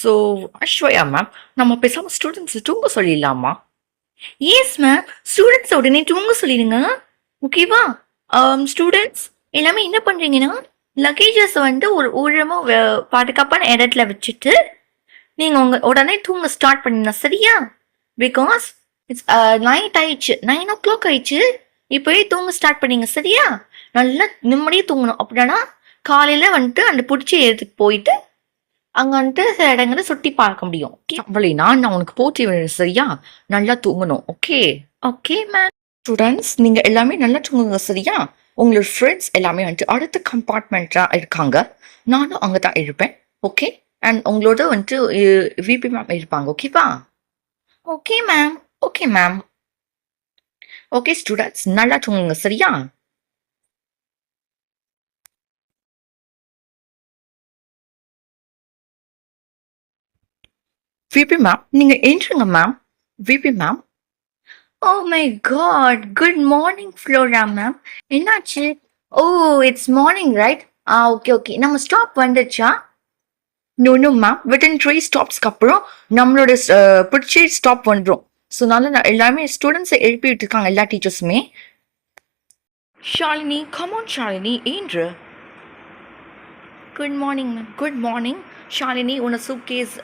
So Aishwarya ma'am, நம்ம பேசாம students தூங்க சொல்லிடலாமா? எஸ் மேம், ஸ்டூடெண்ட்ஸ் உடனே தூங்க சொல்லிடுங்க. ஓகேவா? ஸ்டூடெண்ட்ஸ் எல்லாமே என்ன பண்றீங்கன்னா, லக்கேஜஸ் வந்து ஒரு ஓரமா பாதுகாப்பான இடத்துல வச்சுட்டு நீங்க உங்க உடனே தூங்க ஸ்டார்ட் பண்ணுங்க, சரியா? பிகாஸ் இட்ஸ் நைட் ஆயிடுச்சு, 9 o'clock ஆயிடுச்சு. இப்போயே தூங்க ஸ்டார்ட் பண்ணீங்க, சரியா? நல்லா நிம்மதியாக தூங்கணும். அப்படின்னா காலையில வந்துட்டு அந்த பிடிச்ச இடத்துக்கு போயிட்டு அங்க வந்துட்டு சில இடங்களை சுத்தி பார்க்க முடியும். அவளை நான் உனக்கு போட்டி விடுறேன், சரியா? நல்லா தூங்கணும். ஓகே? Okay ma'am. ஸ்டூடெண்ட்ஸ், நீங்க எல்லாமே நல்லா தூங்குங்க, சரியா? உங்களோட ஃப்ரெண்ட்ஸ் எல்லாமே வந்துட்டு அடுத்த கம்பார்ட்மெண்ட்டா இருக்காங்க. நானும் அங்கே தான் இருப்பேன். ஓகே? அண்ட் உங்களோட வந்துட்டு விபி மேம் இருப்பாங்க. ஓகேவா? Okay ma'am. Okay ma'am. Okay students, நல்லா தூங்குங்க, சரியா? விபி மேம், நீங்க எழுந்துருங்க ma'am. VP ma'am. Oh my god, good morning Flora ma'am. என்னாச்சு? Oh, it's morning right? Okay okay. நம்ம ஸ்டாப் வந்துச்சா? நோ நோ மேம், வித்தின் 3 ஸ்டாப்ஸ்க்கு அப்புறம் நம்மளோட பிடிச்ச ஸ்டாப் வந்துடும். ஸோ அதனால எல்லாருமே ஸ்டூடெண்ட்ஸை எழுப்பிட்டு இருக்காங்க, எல்லா டீச்சர்ஸுமே. ஷாலினி, கமான் ஷாலினி, ஏன்று. Good morning ma'am. Good morning Shalini. உன்னை சூட்கேஸ்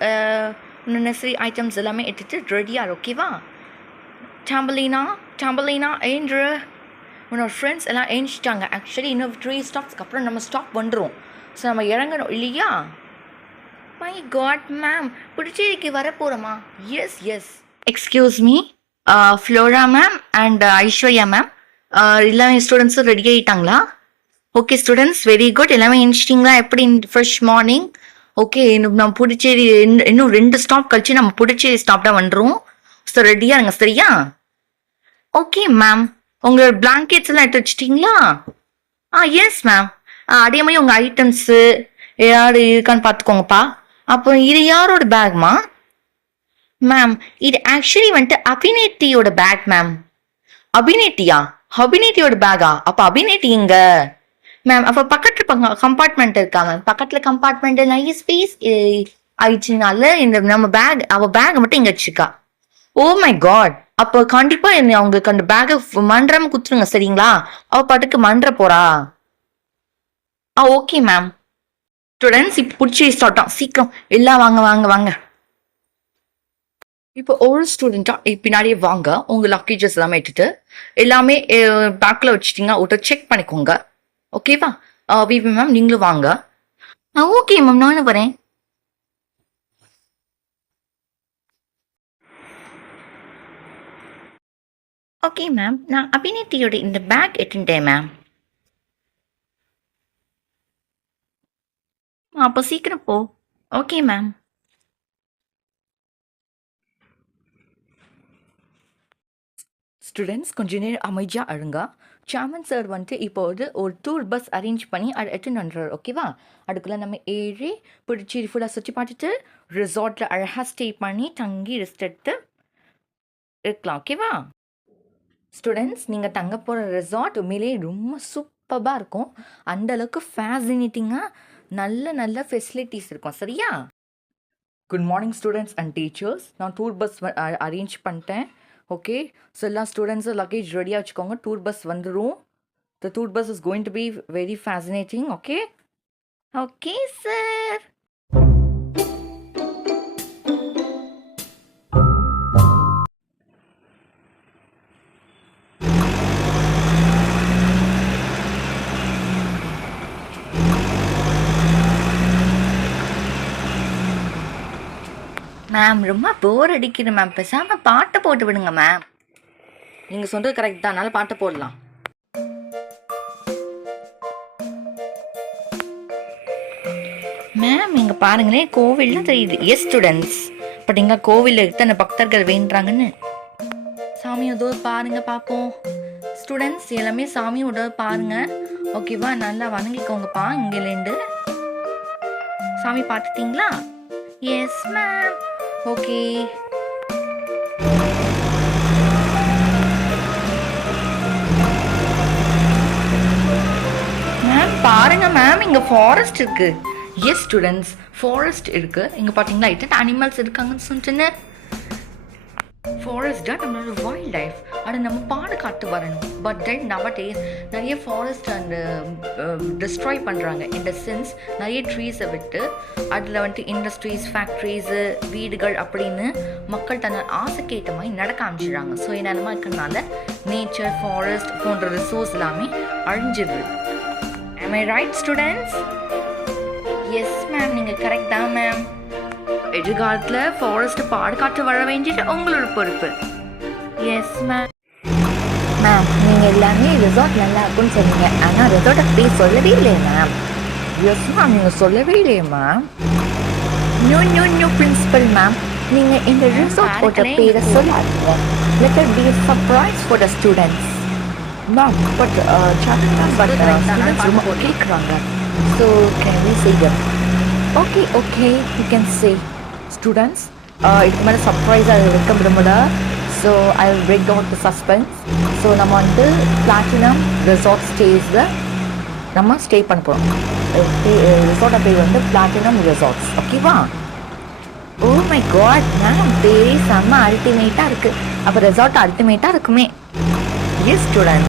நெசரி ஐட்டம்ஸ் எல்லாமே எடுத்துட்டு ரெடியாக, ஓகேவா? டம்பலினா ஏன்று. உன்னோட ஃப்ரெண்ட்ஸ் எல்லாம் ஏஞ்சிட்டாங்க. ஆக்சுவலி இன்னும் 3 ஸ்டாப்ஸ்க்கு அப்புறம் நம்ம ஸ்டாப் வந்துடும். ஸோ நம்ம இறங்கணும், இல்லையா? மை காட் மேம், புதுச்சேரிக்கு வர போகிறோமா? Yes yes. Excuse me, Flora ma'am and Aishwarya ma'am, எல்லாமே ஸ்டூடெண்ட்ஸும் ரெடி ஆகிட்டாங்களா? Okay students, very good. எல்லாமே ஏஞ்சிட்டிங்களா? எப்படி ஃப்ரெஷ் மார்னிங்? ஓகே, நம்ம புதுச்சேரி இன்னும் 2 ஸ்டாப் கழிச்சு நம்ம புதுச்சேரி ஸ்டாப் தான் வந்துடும். ஸோ ரெடியாக இருங்க, சரியா? Okay ma'am. உங்களோட பிளாங்கெட்ஸ் எல்லாம் எடுத்து வச்சிட்டிங்களா? Yes ma'am. அதே மாதிரி உங்கள் ஐட்டம்ஸு யார் இருக்கான்னு பார்த்துக்கோங்கப்பா. அப்போ இது யாரோட பேக்மா? மேம், இது ஆக்சுவலி வந்துட்டு அபிநேட்டியோட பேக் மேம். அபிநேட்டியா? அபிநேட்டியோட பேக்கா? அப்போ அபிநேட்டி எங்க மேம்? அப்போ பக்கத்துல கம்பார்ட்மெண்ட் இருக்கா மேம்? பக்கத்துல கம்பார்ட்மெண்ட் நிறைய ஸ்பேஸ் ஆயிடுச்சுனால இந்த நம்ம பேக், அவ பேக் மட்டும் இங்க வச்சிருக்கா. Oh my god. அப்போ கண்டிப்பா என்ன அவங்களுக்கு அந்த பேக்கை மன்றாம குத்துருங்க, சரிங்களா? அவ பாட்டுக்கு மன்ற போறா. Okay ma'am. ஸ்டூடெண்ட்ஸ், இப்போ பிடிச்சி ஸ்டார்ட்டும், சீக்கிரம் எல்லாம் வாங்க வாங்க வாங்க. இப்போ ஒரு ஸ்டூடெண்டா பின்னாடியே வாங்க. உங்க லக்கேஜஸ் எல்லாமே எடுத்துட்டு எல்லாமே பேக்ல வச்சுட்டீங்க, ஒரு செக் பண்ணிக்கோங்க. ஓகேவா? விவி மேம், நீங்களும் வாங்க. ஓகே மேம், நானும் வரேன். ஓகே மேம், நான் அபிநேட்டியோட இந்த பேக் எடுத்துட்டேன் மேம். அப்போ சீக்கிரம் போ. Okay ma'am. ஸ்டூடெண்ட்ஸ், கொஞ்ச நேரம் அமைதியாக அழுங்க. சாமன் சார் வந்துட்டு இப்போது ஒரு டூர் பஸ் அரேஞ்ச் பண்ணி அதை எடுத்துன்னு வந்துடுறாரு, ஓகேவா? அதுக்குள்ளே நம்ம ஏறி புதுச்சேரி ஃபுல்லாக சுற்றி பார்த்துட்டு ரிசார்ட்டில் அழகாக ஸ்டே பண்ணி தங்கி ரெஸ்ட் எடுத்து இருக்கலாம், ஓகேவா? ஸ்டூடெண்ட்ஸ், நீங்கள் தங்க போகிற ரெசார்ட் உண்மையிலேயே ரொம்ப சூப்பராக இருக்கும். அந்தளவுக்கு ஃபேசினேட்டிங்காக நல்ல நல்ல ஃபெசிலிட்டிஸ் இருக்கும், சரியா? Good morning students and teachers. நான் டூர் பஸ் அரேஞ்ச் பண்ணிட்டேன். ஓகே, ஸோ எல்லா ஸ்டூடெண்ட்ஸும் லக்கேஜ் ரெடியாக வச்சுக்கோங்க. டூர் பஸ் வந்துடும். த tour bus is going to be very fascinating. Okay okay sir. Ma'am, ரொம்ப போர் அடிக்குது மேம். பேசாமல் பாட்டை போட்டு விடுங்க மேம். நீங்கள் சொல்கிறது கரெக்ட் தான், அதனால பாட்டை போடலாம். மேம், இங்கே பாருங்களேன், கோவில்லாம் தெரியுது. எஸ் ஸ்டூடெண்ட்ஸ், பட் இங்கே கோவிலில் எத்தனை பக்தர்கள் வேண்டுறாங்கன்னு. சாமியோட பாருங்க பார்ப்போம். ஸ்டூடெண்ட்ஸ் எல்லாமே சாமியோட பாருங்க, ஓகேவா? நல்லா வணங்கிக்கோங்கப்பா. இங்கேலேருந்து சாமி பார்த்துட்டீங்களா? Yes ma'am. ஓகே. மேம் பாருங்க மேம், இங்க ஃபாரஸ்ட் இருக்கு. எஸ் ஸ்டூடெண்ட்ஸ், ஃபாரஸ்ட் இருக்குது. இங்கே பார்த்தீங்களா இத்தனை அனிமல்ஸ் இருக்காங்கன்னு சொல்லிட்டுன்னு. ஃபாரஸ்ட் தான் நம்மளோட வைல்ட் லைஃப், அதை நம்ம பாதுகாத்து வரணும். பட் தென் நவடேஸ் நிறைய ஃபாரஸ்ட் அண்டு டிஸ்ட்ராய் பண்ணுறாங்க. இந்த சென்ஸ் நிறைய ட்ரீஸை விட்டு அதில் வந்துட்டு இண்டஸ்ட்ரீஸ், ஃபேக்ட்ரிஸு, வீடுகள் அப்படின்னு மக்கள் தன்னை ஆசைக்கேற்ற மாதிரி நடக்க ஆரம்பிச்சிடுறாங்க. ஸோ என்னென்னமா இருக்கிறதுனால நேச்சர், ஃபாரஸ்ட் போன்ற ரிசோர்ஸ் எல்லாமே அழிஞ்சிடுது. am I right students? Yes ma'am, நீங்கள் கரெக்ட் தான் மேம். எதிர்காலத்தில் ஃபாரஸ்ட்டை பாதுகாத்து வர வேண்டியது உங்களோட பொறுப்பு. Yes ma'am. மேம், நீங்கள் எல்லாமே ரிசார்ட் நல்லா இருக்குன்னு சொன்னீங்க, ஆனால் ரிசார்ட்டை பேர் சொல்லவே இல்லையே மேம். எஸ் மேம், நீங்கள் சொல்லவே இல்லையே ma'am. New new new principal ma'am, நீங்கள் இந்த ரிசார்ட்டோட பேரை சொல்லாதீங்க. Let it be a surprise for the students. Ma'am, but students ரொம்ப கேட்குறாங்க. So can we say them? Okay you can say. Students, இதுக்கு மேலே சர்ப்ரைஸாக வைக்க விரும்பல. So I will break down the suspense. So நம்ம வந்து பிளாட்டினம் ரிசார்ட் ஸ்டேஸில் நம்ம ஸ்டே பண்ண போகிறோம். ரிசார்ட்டோட பேர் வந்து பிளாட்டினம் ரிசார்ட்ஸ். ஓகேவா? ஓ மை காட் மேம், பேரே செம்ம அல்டிமேட்டாக இருக்குது. அப்போ ரிசார்ட் அல்டிமேட்டாக இருக்குமே. Yes student.